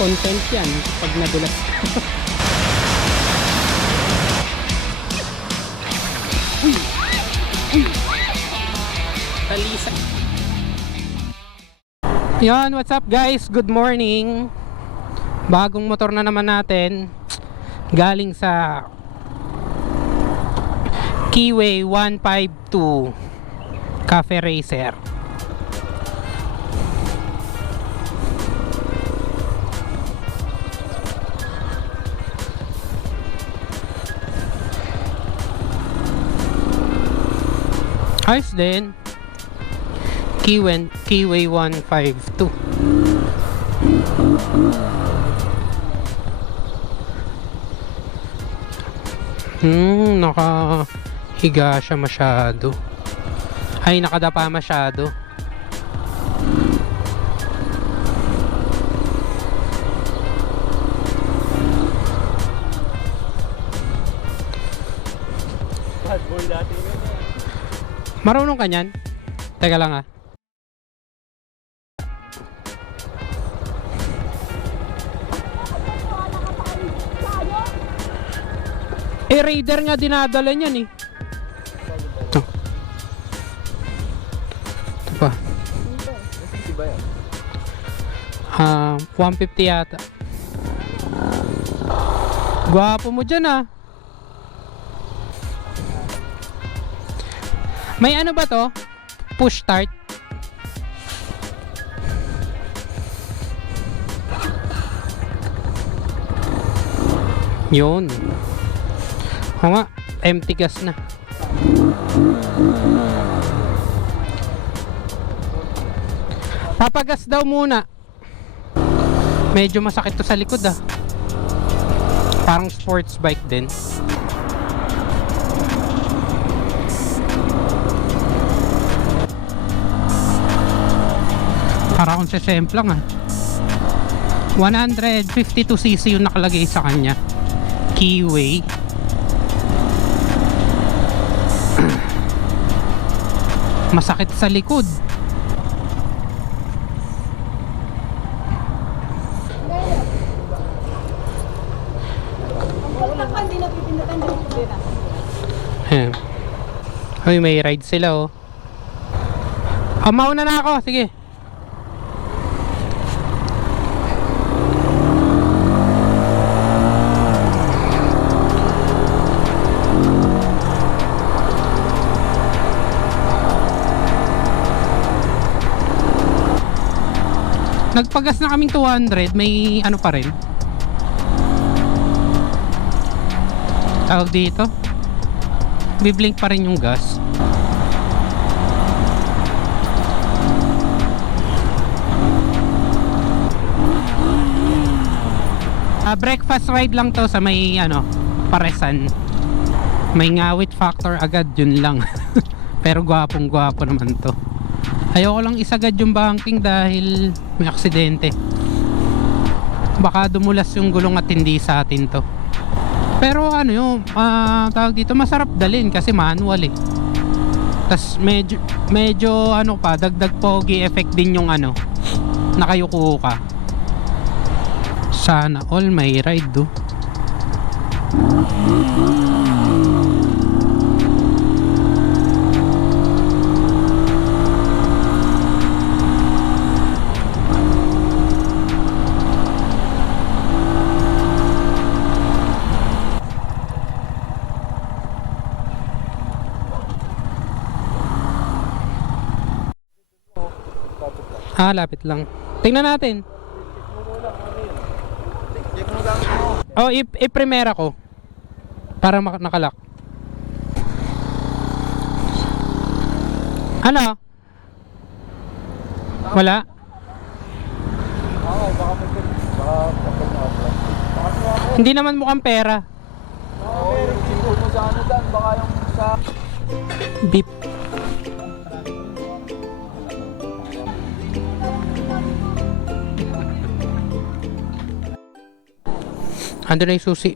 Content yan pag nadulas. Uy! Uy! Talisa. Yan, what's up guys? Good morning. Bagong motor na naman natin. Galing sa Keyway 152 Cafe Racer. Ayos din. Keyway 152. Nakahiga siya masyado. Ay, nakadapa masyado. Bad boy dati nga. Marunong ka niyan? Teka lang ah. Raider nga dinadala niyan eh. Ito. Ito pa. 150 yata. Gwapo mo dyan ah. May ano ba to? Push start. Yun. O nga, empty gas na. Papagas daw muna. Medyo masakit to sa likod ah. Parang sports bike din. Para akong sesemplang ah. 152cc yung nakalagay sa kanya. Keyway. Masakit sa likod. Ayan. Uy, may ride sila oh. Mauna na ako, sige. Nagpagas na kaming 200, may ano pa rin. Tawag dito. Biblink pa rin yung gas. Breakfast ride lang to sa may ano, Paresan. May ngawit factor agad, yun lang. Pero gwapong gwapo naman to. Ayoko lang isagad yung banking dahil may aksidente. Baka dumulas yung gulong at hindi sa atin to. Pero ano yung tawag dito, masarap dalhin kasi manual eh. Tas medyo ano pa, dagdag pogi effect din yung ano, nakayuko ka. Sana all may ride do. Lapit lang. Tingnan natin. Oh, i-primera ko. Para nakalak. Ano? Wala? Hindi naman mukhang pera. Beep. Ando na yung susi.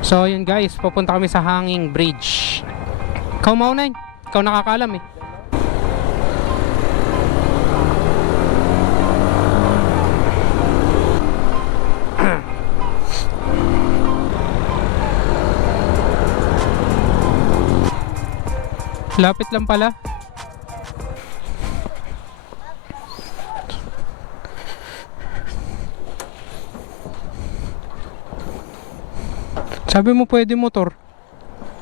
So yun guys, pupunta kami sa Hanging Bridge. Ikaw mauna, ikaw nakakaalam eh. Lapit lang pala. Sabi mo pwede motor.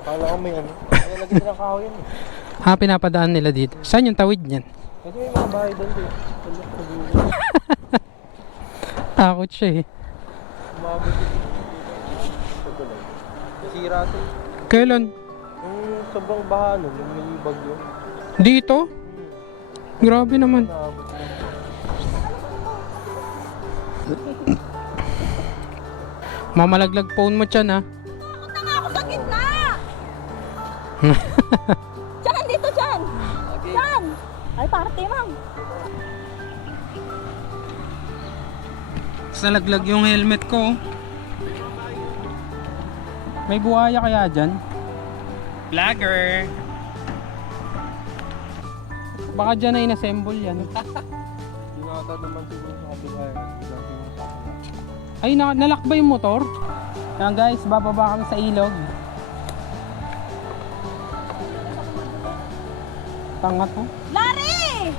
Kala ko may ano. Nalagyan ng kahoy yan eh. Ha, pinapadaan nila dito. Saan yung tawid niyan? Kasi may mga bahay doon eh. Takot siya eh. Umabot dito. Nasira ito. Kailan? Yung sobrang baha nun, yung may bagyo. Dito? Grabe naman. Naabot na. Mamalaglag phone mo dyan ha. Punta nga ako sa gitna! Diyan, dito dyan! Diyan! Ay, parte ma'am. Nalaglag yung helmet ko. May buhaya kaya dyan? Vlogger! Baka dyan na inassemble yan. Yung ata naman siguro sa kabila eh. Dati yung sa kabila. Ay, nalakbay yung motor. Yan guys, bababa kami sa ilog. Tanga to. Lari!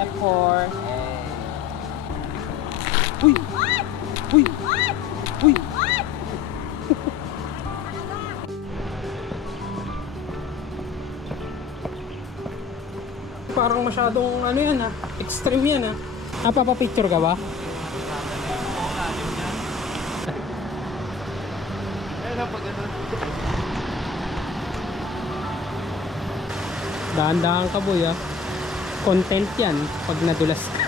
F4. Uy! Uy! Uy! Parang masyadong ano yan ha, extreme yan ha. Napapapicture ka ba? Dahan-dahan ka boy ha. Content yan pag nadulas ka.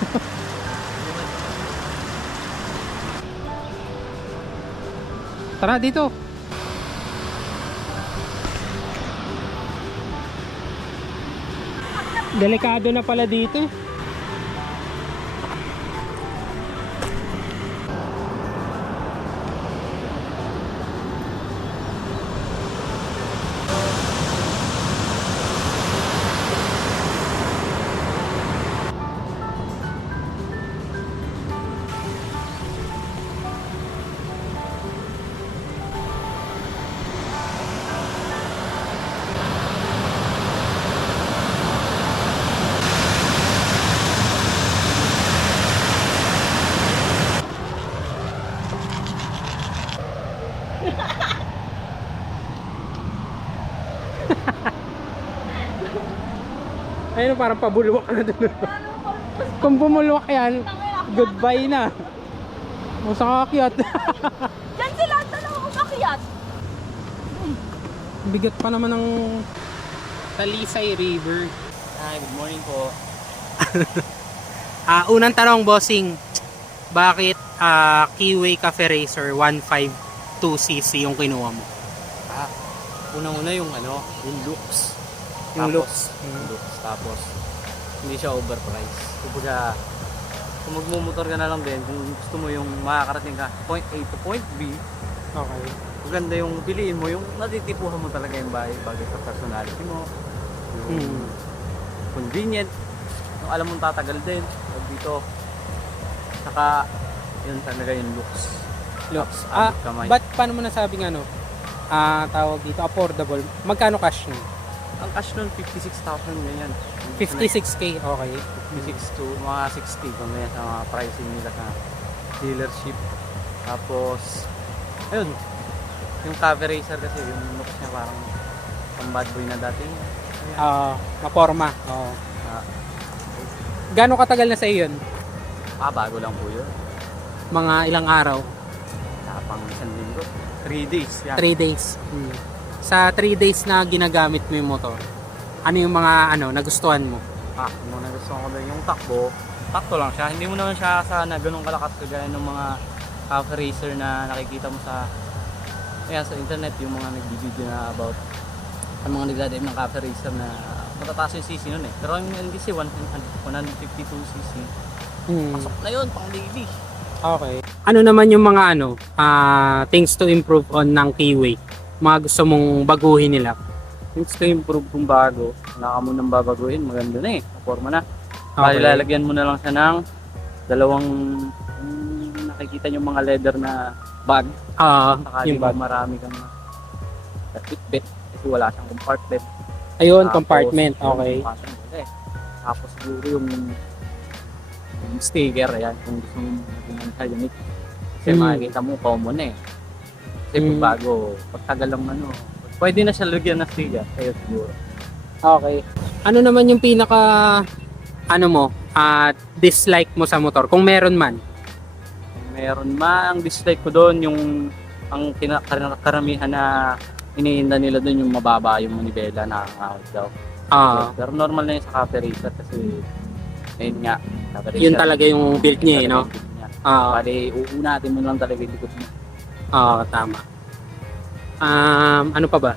Tara dito. Delikado na pala dito eh. Ayun, parang pabulwak na dun. Kung bumulwak yan, goodbye na. O sa kakyat. Diyan sila, dalawa umakyat. Bigat pa naman ng Talisay River. Hi, good morning po. Unang tanong, bossing. Bakit Keyway Cafe Racer 152cc yung kinuha mo? Unang-una yung ano, yung looks. Yung looks. Yung looks. Tapos, hindi siya overpriced. Kumbaga, kung magmumotor ka na lang din, kung gusto mo yung makakarating ka point A to point B, Okay. maganda yung piliin mo, yung natitipuhan mo talaga yung bagay sa personality mo. Yung convenient, yung alam mong tatagal din. Huwag dito. Saka, yun talaga yung looks. Looks. Abot kamay. But paano mo nasabing ano? Tawag dito, affordable. Magkano cash nyo? Ang cash nun, 56,000 ganyan. 56k, okay. 56 to mga 60 kung ganyan sa mga pricing nila sa dealership. Tapos, ayun, yung Cafe Racer kasi, yung looks niya parang pang bad boy na dati. Maporma. Oo. Ah, Gano'ng katagal na sa iyo yun? bago lang po yun. Mga ilang araw? Tapang isang linggo. 3 days. Yan. 3 days. Sa 3 days na ginagamit mo yung motor, ano yung mga nagustuhan mo? Yung mga gusto ko doon, yung takbo, takto lang siya. Hindi mo naman siya sana ganun kalakas kagaya ng mga Cafe Racer na nakikita mo sa sa internet, yung mga nag-video na about ang mga nagdadive ng Cafe Racer na matataas yung CC nun eh. Pero yung LDC 152cc. Pasok na yun, pang daily. Okay. Ano naman yung mga things to improve on ng Keyway? Mga gusto mong baguhin nila? Things to improve kung bago, wala ka munang babaguhin, maganda na eh, forma na. Okay. Lalagyan mo na lang siya ng dalawang nakikita nyo mga leather na bag. Sakali yung bag. marami kang bit kasi wala siyang compartment. Ayun, Tapos, compartment. yung Okay. compartment, eh. Tapos siguro yung sticker, ayan, kung gusto mo maging sa unit. Kasi makikita mo, common eh. Kasi pag bago, pagtagal lang pwede na siya lagyan ng sticker, kayo siguro. Okay. Ano naman yung pinaka dislike mo sa motor kung meron man? Meron ang dislike ko doon, yung ang karamihan na iniinda nila doon yung mababa yung manibela na nakakawit daw. Pero normal na yun sa Cafe Racer kasi ayun nga. Cafe Racer, Yun talaga yung build niya eh, no? Bali, uunatin mo lang talaga yung likod mo. Tama. Ano pa ba?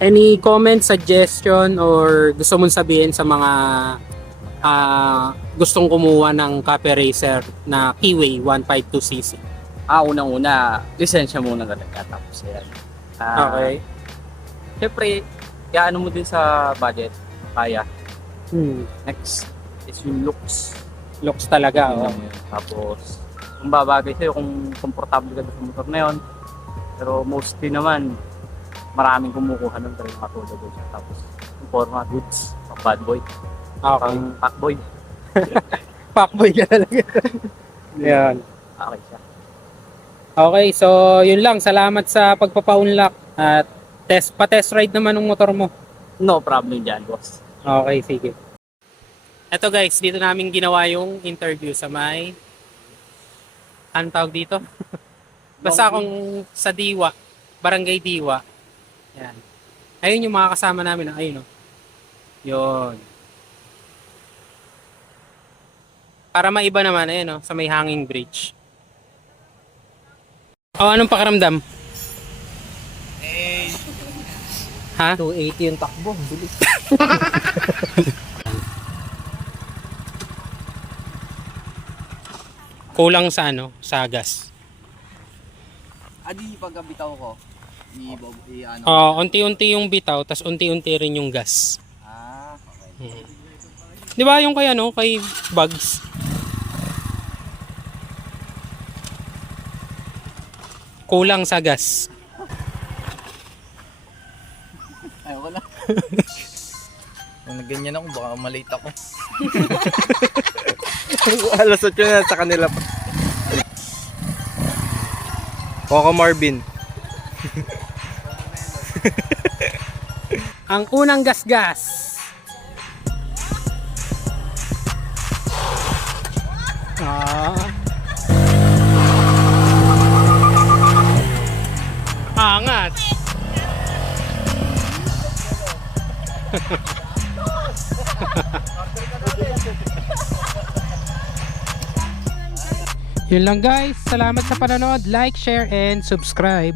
Any comment, suggestion, or gusto mong sabihin sa mga gustong kumuha ng Cafe Racer na Keyway 152cc? Unang-una, lisensya muna talaga. Tapos yan. Okay. Siyempre, iaano mo din sa budget. Kaya. Next is yung looks. Looks talaga, Yun lang yun. Tapos, kung babagay sa'yo, kung komportable ka sa motor na yun. Pero mostly naman, maraming kumukuha ng talaga katulad doon siya. Tapos, yung forma goods, pang bad boy, Okay. pang pack boy. Fuckboy ka talaga. Yan. Okay siya. Okay, so yun lang. Salamat sa pagpapaunlak at pa-test ride naman ng motor mo. No problem dyan, boss. Okay, sige. Eto guys, dito namin ginawa yung interview sa may anong tawag dito? Basta akong sa Diwa, Barangay Diwa. Yan. Ayun yung mga kasama namin. Ayun o. Yun. Para maiba naman, ayun o, sa may hanging bridge. Anong pakiramdam? Ha? 280 yung takbo, bilis. Kulang sa sa gas. Adi pag bitaw ko, ano? Unti-unti yung bitaw, tas unti-unti rin yung gas. Okay. Di ba yung kay kay Bugs? Kulang sa gas. Ayoko na. Kung nagganyan ako, baka malate ako. Alasot yun na sa kanila pa. Coco Marvin. Ang unang gas-gas. Angat. Yun lang guys. Salamat sa panonood. Like, share, and subscribe.